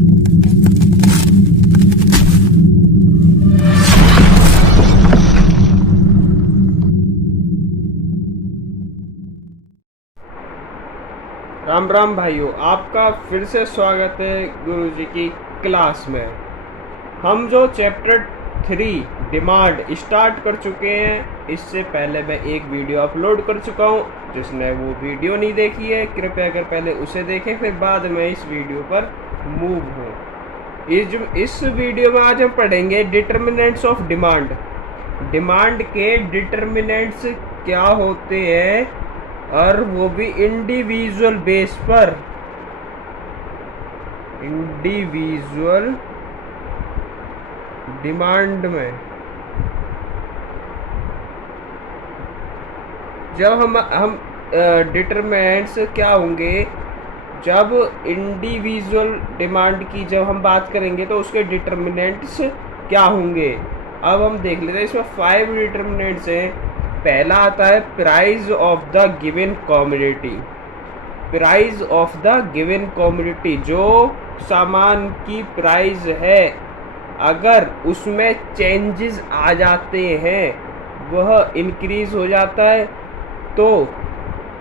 राम राम भाइयों, आपका फिर से स्वागत है गुरुजी की क्लास में। हम जो चैप्टर 3 डिमांड स्टार्ट कर चुके हैं, इससे पहले मैं एक वीडियो अपलोड कर चुका हूं। जिसने वो वीडियो नहीं देखी है, कृपया कर पहले उसे देखें, फिर बाद में इस वीडियो पर मूव हो। इस वीडियो में आज हम पढ़ेंगे डिटर्मिनेंट्स ऑफ डिमांड। डिमांड के डिटर्मिनेंट्स क्या होते हैं, और वो भी इंडिविजुअल बेस पर। इंडिविजुअल डिमांड में जब हम डिटरमिनेंट्स क्या होंगे, जब इंडिविजुअल डिमांड की जब हम बात करेंगे तो उसके डिटरमिनेंट्स क्या होंगे। अब हम देख लेते हैं, इसमें 5 डिटरमिनेंट्स हैं। पहला आता है price of the given commodity. Price of the given commodity, जो सामान की प्राइस है, अगर उसमें चेंजेस आ जाते हैं, वह इंक्रीज हो जाता है, तो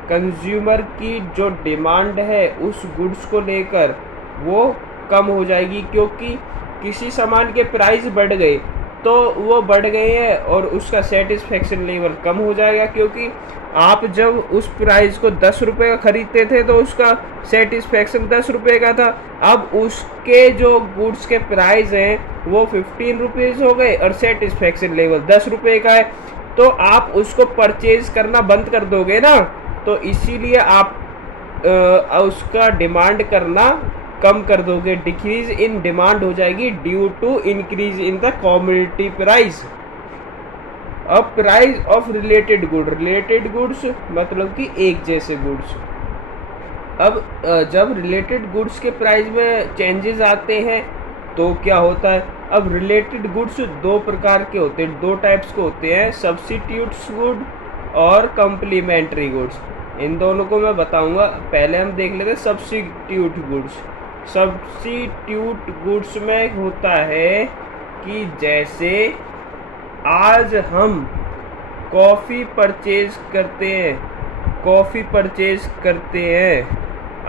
कंज्यूमर की जो डिमांड है उस गुड्स को लेकर वो कम हो जाएगी। क्योंकि किसी सामान के प्राइस बढ़ गए तो वो बढ़ गए हैं और उसका सेटिस्फेक्शन लेवल कम हो जाएगा। क्योंकि आप जब उस प्राइस को 10 रुपये का खरीदते थे तो उसका सेटिस्फेक्शन 10 रुपये का था। अब उसके जो गुड्स के प्राइस हैं वो 15 रुपीज़ हो गए और सेटिस्फेक्शन लेवल 10 रुपये का है, तो आप उसको परचेज करना बंद कर दोगे ना। तो इसीलिए आप उसका डिमांड करना कम कर दोगे। डिक्रीज इन डिमांड हो जाएगी due to increase in the commodity price. अब price of related good, related goods मतलब कि एक जैसे गुड्स। अब जब रिलेटेड गुड्स के प्राइस में चेंजेस आते हैं तो क्या होता है। अब रिलेटेड गुड्स 2 प्रकार के होते हैं, 2 टाइप्स के होते हैं, सब्स्टिट्यूट्स गुड और कम्प्लीमेंट्री गुड्स। इन दोनों को मैं बताऊंगा। पहले हम देख लेते हैं सब्स्टिट्यूट गुड्स। सब्स्टिट्यूट गुड्स में होता है कि जैसे आज हम कॉफ़ी परचेज करते हैं,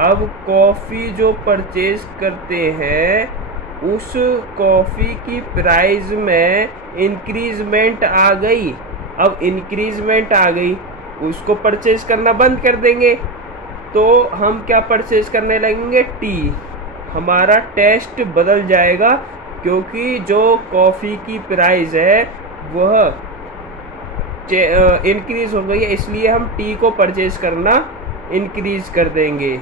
अब कॉफ़ी जो परचेज करते हैं उस कॉफ़ी की प्राइस में इंक्रीजमेंट आ गई। अब इंक्रीजमेंट आ गई, उसको परचेज करना बंद कर देंगे, तो हम क्या परचेज करने लगेंगे, टी। हमारा टेस्ट बदल जाएगा, क्योंकि जो कॉफ़ी की प्राइस है वह इंक्रीज हो गई है, इसलिए हम टी को परचेज करना इंक्रीज कर देंगे।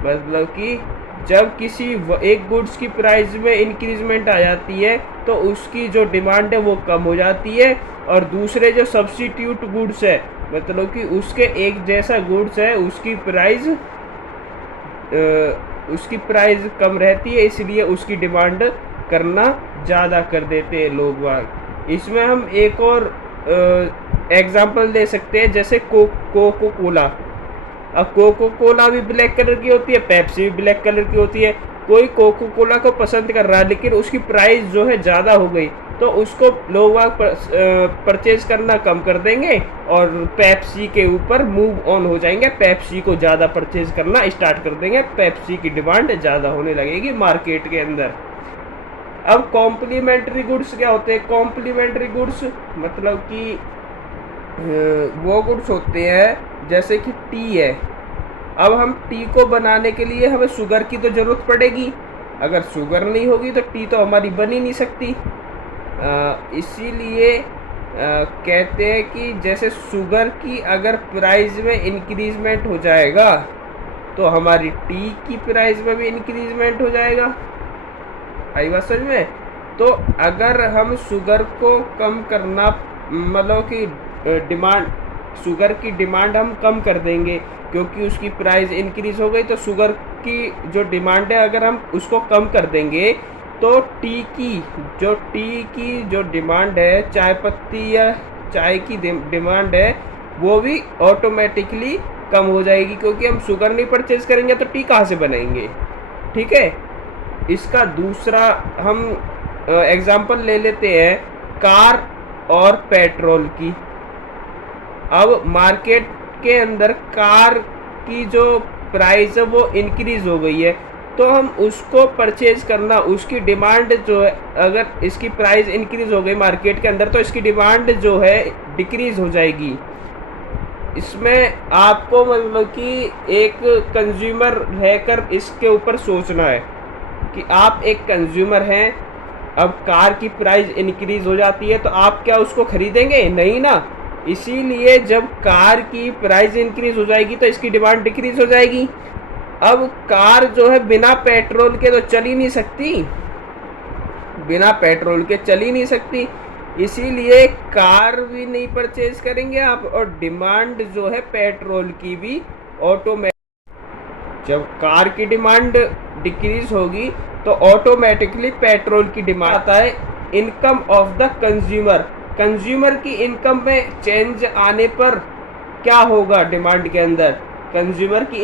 मतलब कि जब किसी एक गुड्स की प्राइस में इंक्रीजमेंट आ जाती है तो उसकी जो डिमांड है वो कम हो जाती है, और दूसरे जो सब्स्टिट्यूट गुड्स है, मतलब कि उसके एक जैसा गुड्स है, उसकी प्राइस कम रहती है, इसलिए उसकी डिमांड करना ज़्यादा कर देते हैं लोग बाग। इसमें हम एक और एग्जांपल दे सकते हैं, जैसे कोको कोला। अब कोको कोला भी ब्लैक कलर की होती है, पेप्सी भी ब्लैक कलर की होती है। कोई कोको कोला को पसंद कर रहा है, लेकिन उसकी प्राइस जो है ज़्यादा हो गई, तो उसको लोग परचेज करना कम कर देंगे और पेप्सी के ऊपर मूव ऑन हो जाएंगे। पेप्सी को ज़्यादा परचेज करना स्टार्ट कर देंगे, पेप्सी की डिमांड ज़्यादा होने लगेगी मार्केट के अंदर। अब कॉम्प्लीमेंट्री गुड्स क्या होते हैं। कॉम्प्लीमेंट्री गुड्स मतलब कि वो गुड्स होते हैं जैसे कि टी है। अब हम टी को बनाने के लिए हमें शुगर की तो ज़रूरत पड़ेगी, अगर शुगर नहीं होगी तो टी तो हमारी बन ही नहीं सकती। इसीलिए कहते हैं कि जैसे शुगर की अगर प्राइस में इंक्रीजमेंट हो जाएगा तो हमारी टी की प्राइस में भी इंक्रीजमेंट हो जाएगा। आई बात समझ में। तो अगर हम शुगर को कम करना, मतलब कि शुगर की डिमांड हम कम कर देंगे, क्योंकि उसकी प्राइस इंक्रीज हो गई, तो शुगर की जो डिमांड है अगर हम उसको कम कर देंगे तो टी की जो डिमांड है, चाय पत्ती या चाय की डिमांड है, वो भी ऑटोमेटिकली कम हो जाएगी। क्योंकि हम शुगर नहीं परचेज करेंगे तो टी कहाँ से बनाएंगे। ठीक है। इसका दूसरा हम एग्जांपल ले लेते हैं कार और पेट्रोल की। अब मार्केट के अंदर कार की जो प्राइस है वो इंक्रीज हो गई है, तो हम उसको परचेज करना, उसकी डिमांड जो है, अगर इसकी प्राइस इंक्रीज हो गई मार्केट के अंदर तो इसकी डिमांड जो है डिक्रीज हो जाएगी। इसमें आपको मतलब कि एक कंज्यूमर रहकर इसके ऊपर सोचना है कि आप एक कंज्यूमर हैं। अब कार की प्राइस इंक्रीज हो जाती है तो आप क्या उसको खरीदेंगे? नहीं ना। इसीलिए जब कार की प्राइस इंक्रीज हो जाएगी तो इसकी डिमांड डिक्रीज हो जाएगी। अब कार जो है बिना पेट्रोल के तो चल ही नहीं सकती, बिना पेट्रोल के चल ही नहीं सकती, इसीलिए कार भी नहीं परचेज करेंगे आप, और डिमांड जो है पेट्रोल की भी ऑटोमेटिक, जब कार की डिमांड डिक्रीज होगी तो ऑटोमेटिकली पेट्रोल की डिमांड आता है। Income of the consumer, consumer की इनकम में चेंज आने पर क्या होगा डिमांड के अंदर? कंज्यूमर की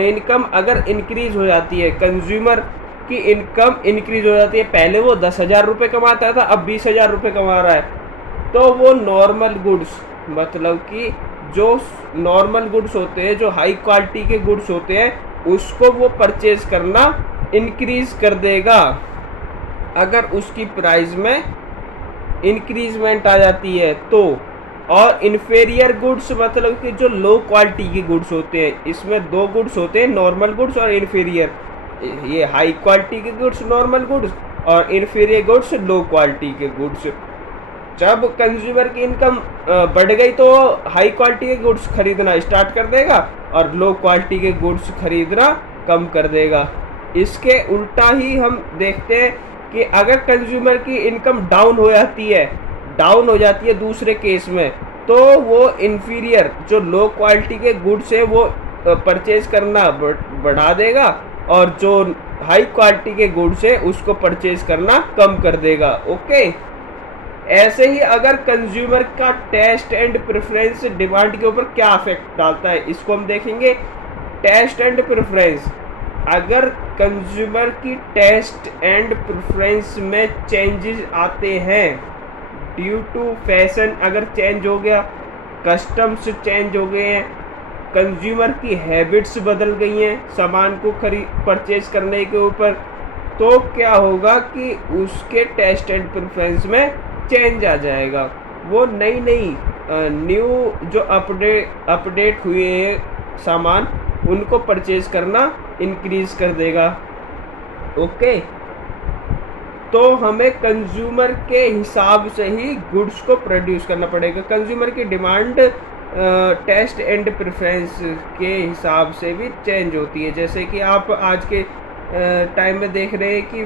इनकम अगर इंक्रीज हो जाती है, कंज्यूमर की इनकम इंक्रीज हो जाती है, पहले वो 10,000 रुपये कमाता था, अब 20,000 रुपये कमा रहा है, तो वो नॉर्मल गुड्स, मतलब कि जो नॉर्मल गुड्स होते हैं, जो हाई क्वालिटी के गुड्स होते हैं, उसको वो परचेज करना इंक्रीज कर देगा अगर उसकी प्राइस में इंक्रीजमेंट आ जाती है तो। और इन्फेरियर गुड्स मतलब कि जो लो क्वालिटी के गुड्स होते हैं, इसमें दो गुड्स होते हैं, नॉर्मल गुड्स और इन्फेरियर। ये हाई क्वालिटी के गुड्स नॉर्मल गुड्स और इन्फीरियर गुड्स लो क्वालिटी के गुड्स। जब कंज्यूमर की इनकम बढ़ गई तो हाई क्वालिटी के गुड्स खरीदना स्टार्ट कर देगा और लो क्वालिटी के गुड्स खरीदना कम कर देगा। इसके उल्टा ही हम देखते हैं कि अगर कंज्यूमर की इनकम डाउन हो जाती है दूसरे केस में, तो वो इन्फीरियर जो लो क्वालिटी के गुड्स है वो परचेज करना बढ़ा देगा और जो हाई क्वालिटी के गुड्स है उसको परचेज करना कम कर देगा। ओके, ऐसे ही अगर कंज्यूमर का टेस्ट एंड प्रेफरेंस डिमांड के ऊपर क्या इफेक्ट डालता है, इसको हम देखेंगे। टेस्ट एंड प्रेफरेंस, अगर कंज्यूमर की टेस्ट एंड प्रेफरेंस में चेंजेस आते हैं ड्यू टू फैशन, अगर चेंज हो गया, कस्टम्स चेंज हो गए हैं, कंज्यूमर की हैबिट्स बदल गई हैं सामान को परचेज करने के ऊपर, तो क्या होगा कि उसके टेस्ट एंड प्रेफरेंस में चेंज आ जाएगा। वो नई न्यू जो अपडेट हुए हैं सामान, उनको परचेज करना इंक्रीज कर देगा। ओके, तो हमें कंज्यूमर के हिसाब से ही गुड्स को प्रोड्यूस करना पड़ेगा। कंज्यूमर की डिमांड टेस्ट एंड प्रेफरेंस के हिसाब से भी चेंज होती है। जैसे कि आप आज के टाइम में देख रहे हैं कि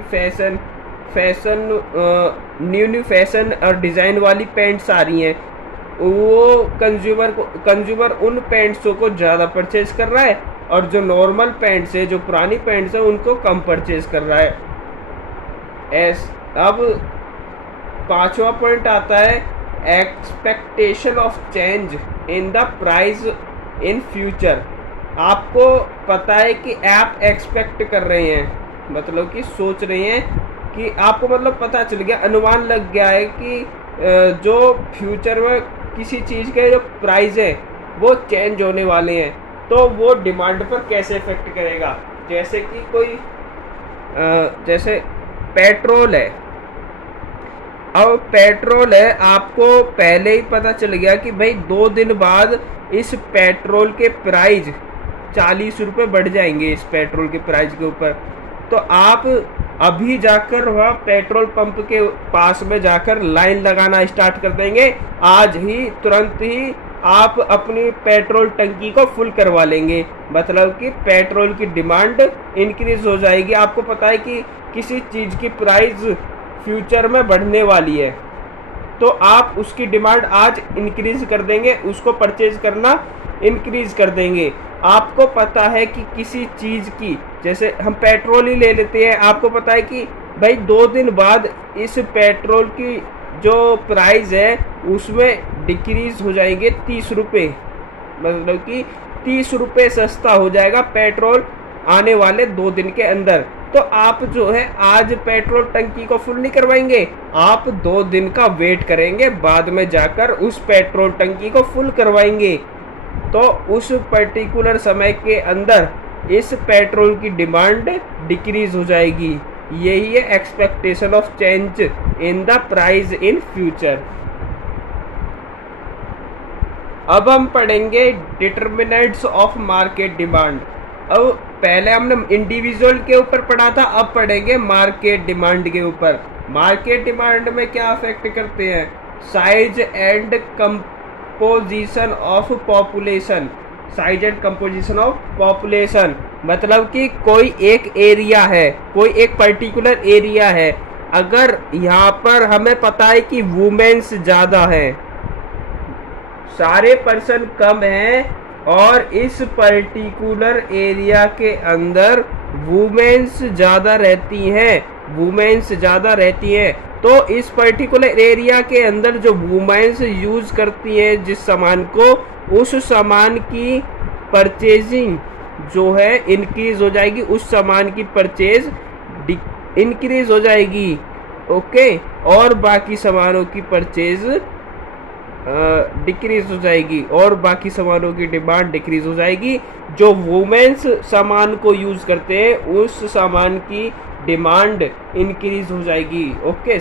न्यू फैशन और डिज़ाइन वाली पैंट्स आ रही हैं, वो कंज्यूमर उन पैंट्सों को ज़्यादा परचेज कर रहा है और जो नॉर्मल पैंट्स है, जो पुरानी पैंट्स है, उनको कम परचेज कर रहा है। अब पांचवा पॉइंट आता है expectation of change in the price in future. आपको पता है कि आप एक्सपेक्ट कर रहे हैं, मतलब कि सोच रहे हैं कि आपको मतलब पता चल गया, अनुमान लग गया है कि जो फ्यूचर में किसी चीज़ के जो प्राइस है वो चेंज होने वाले हैं, तो वो डिमांड पर कैसे इफेक्ट करेगा। जैसे कि कोई जैसे पेट्रोल है, अब पेट्रोल है, आपको पहले ही पता चल गया कि भाई 2 दिन बाद इस पेट्रोल के प्राइस 40 रुपये बढ़ जाएंगे इस पेट्रोल के प्राइस के ऊपर, तो आप अभी जाकर वहाँ पेट्रोल पंप के पास में जाकर लाइन लगाना स्टार्ट कर देंगे। आज ही तुरंत ही आप अपनी पेट्रोल टंकी को फुल करवा लेंगे, मतलब कि पेट्रोल की डिमांड इंक्रीज हो जाएगी। आपको पता है कि किसी चीज़ की प्राइस फ्यूचर में बढ़ने वाली है, तो आप उसकी डिमांड आज इंक्रीज कर देंगे, उसको परचेज करना इंक्रीज कर देंगे। आपको पता है कि किसी चीज़ की, जैसे हम पेट्रोल ही ले लेते हैं, आपको पता है कि भाई 2 दिन बाद इस पेट्रोल की जो प्राइस है उसमें डिक्रीज हो जाएंगे 30 रुपये, मतलब कि 30 रुपये सस्ता हो जाएगा पेट्रोल आने वाले 2 दिन के अंदर। तो आप जो है आज पेट्रोल टंकी को फुल नहीं करवाएंगे, आप 2 दिन का वेट करेंगे, बाद में जाकर उस पेट्रोल टंकी को फुल करवाएंगे। तो उस पर्टिकुलर समय के अंदर इस पेट्रोल की डिमांड डिक्रीज हो जाएगी। यही है expectation of change in the price in future. अब हम पढ़ेंगे डिटर्मिनेंट्स ऑफ मार्केट डिमांड। अब पहले हमने इंडिविजुअल के ऊपर पढ़ा था, अब पढ़ेंगे मार्केट डिमांड के ऊपर। मार्केट डिमांड में क्या अफेक्ट करते हैं? Size and composition of population. Size and composition of population मतलब कि कोई एक एरिया है, कोई एक पर्टिकुलर एरिया है, अगर यहाँ पर हमें पता है कि वुमेन्स ज़्यादा हैं, सारे पर्सन कम हैं, और इस पर्टिकुलर एरिया के अंदर वुमेन्स ज़्यादा रहती हैं, तो इस पर्टिकुलर एरिया के अंदर जो वुमेन्स यूज़ करती हैं जिस सामान को, उस सामान की परचेजिंग जो है इंक्रीज हो जाएगी, उस सामान की परचेज इंक्रीज हो जाएगी। ओके, और बाकी सामानों की परचेज डिक्रीज हो जाएगी, और बाकी सामानों की डिमांड डिक्रीज हो जाएगी। जो वुमेन्स सामान को यूज करते हैं उस सामान की डिमांड इंक्रीज हो जाएगी। Okay,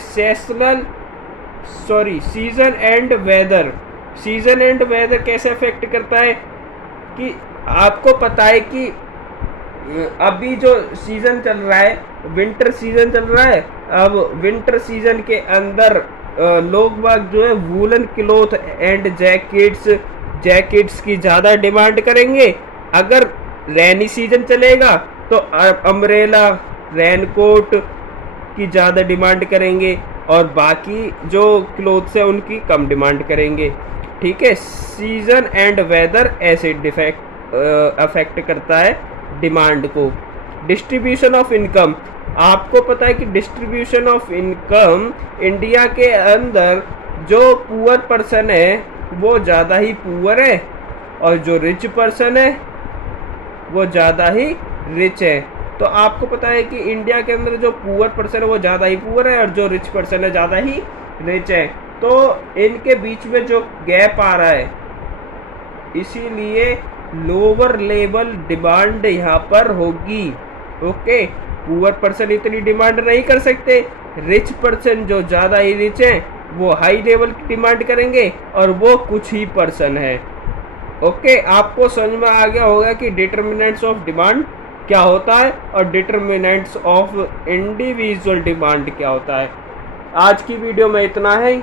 season and weather. Season and weather कैसे अफेक्ट करता है कि आपको पता है कि अभी जो सीजन चल रहा है, विंटर सीजन चल रहा है। अब विंटर सीजन के अंदर लोग बाग जो है वूलन क्लोथ एंड जैकेट्स की ज़्यादा डिमांड करेंगे। अगर रेनी सीजन चलेगा तो अम्ब्रेला, रेनकोट की ज़्यादा डिमांड करेंगे, और बाकी जो क्लोथ्स है उनकी कम डिमांड करेंगे। ठीक है, सीजन एंड वेदर ऐसे अफेक्ट करता है डिमांड को। Distribution of income. आपको पता है कि डिस्ट्रीब्यूशन ऑफ इनकम इंडिया के अंदर जो पुअर पर्सन है वो ज़्यादा ही पुअर है, और जो रिच पर्सन है वो ज़्यादा ही रिच है। तो आपको पता है कि इंडिया के अंदर जो पुअर पर्सन है वो ज़्यादा ही पुअर है, और जो रिच पर्सन है ज़्यादा ही रिच है। तो इनके बीच में जो गैप आ रहा है, इसीलिए लोअर लेवल डिमांड यहाँ पर होगी। ओके, पुअर पर्सन इतनी डिमांड नहीं कर सकते, रिच पर्सन जो ज़्यादा ही रिच हैं वो हाई लेवल की डिमांड करेंगे, और वो कुछ ही पर्सन है। ओके, आपको समझ में आ गया होगा कि डिटर्मिनेंट्स ऑफ डिमांड क्या होता है और डिटर्मिनेंट्स ऑफ इंडिविजुअल डिमांड क्या होता है। आज की वीडियो में इतना है,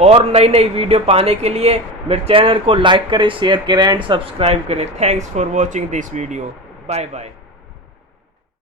और नई नई वीडियो पाने के लिए मेरे चैनल को लाइक करें, शेयर करें एंड सब्सक्राइब करें। Thanks for watching this video. Bye bye.